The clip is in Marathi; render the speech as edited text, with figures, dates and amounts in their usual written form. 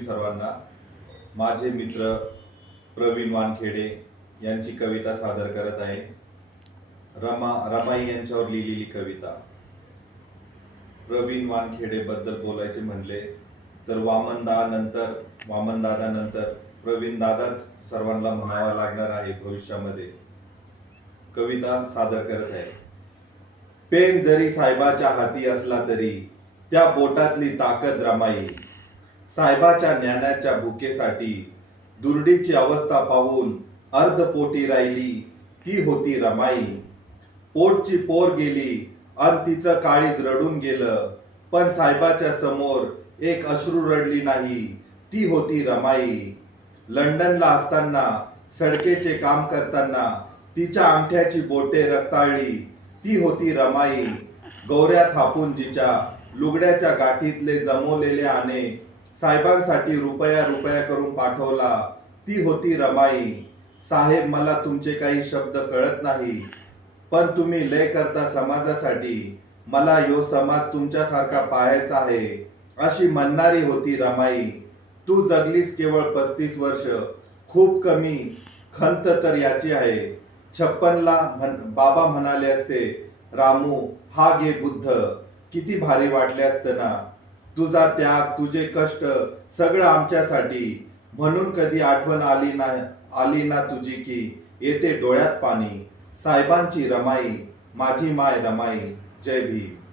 सर्वांना माझे मित्र प्रवीण वानखेडे यांची कविता सादर करत आहे। रमाई यांच्यावर लिहिलेली कविता। प्रवीण वानखेडे बद्दल बोलायचे म्हणले तर वामन दादा नंतर प्रवीण दादाच सर्वांना म्हणावा लागणार आहे भविष्यामध्ये। कविता सादर करत आहे। पेन जरी साहेबाच्या हाती असला तरी त्या बोटातली ताकद रमाई, साहेबाच्या ज्ञानाच्या भुकेसाठी दुर्डीची अवस्था पाहून अर्धपोटी राहिली ती होती रमाई। पोटची पोर गेली अन तिचं काळीज रडून गेलं, पण साहेबाच्या समोर एक अश्रू रडली नाही ती होती रमाई। लंडनला असताना सडकेचे काम करताना तिच्या अंगठ्याची बोटे रक्ताळली ती होती रमाई। गौऱ्या थापून जिच्या लुगड्याच्या गाठीतले जमवलेले आणे साहेबांसाठी रुपया रुपया करून पाठवला ती होती रमाई। साहेब, मला तुमचे काही शब्द कळत नाही, पण तुम्ही लय करता समाजासाठी, मला यो समाज तुमच्यासारखा पाहायचा आहे अशी म्हणणारी होती रमाई। तू जगलीस केवळ 35 वर्ष, खूप कमी खंत तर याची आहे। 56ला बाबा म्हणाले असते, रामू हा गे बुद्ध, किती भारी वाटले असतं ना। तुझा त्याग, तुझे कष्ट सगळं आमच्यासाठी, म्हणून कधी आठवण आली ना तुझी की येते डोळ्यात पाणी। साहेबांची रमाई, माझी माय रमाई। जय भीम।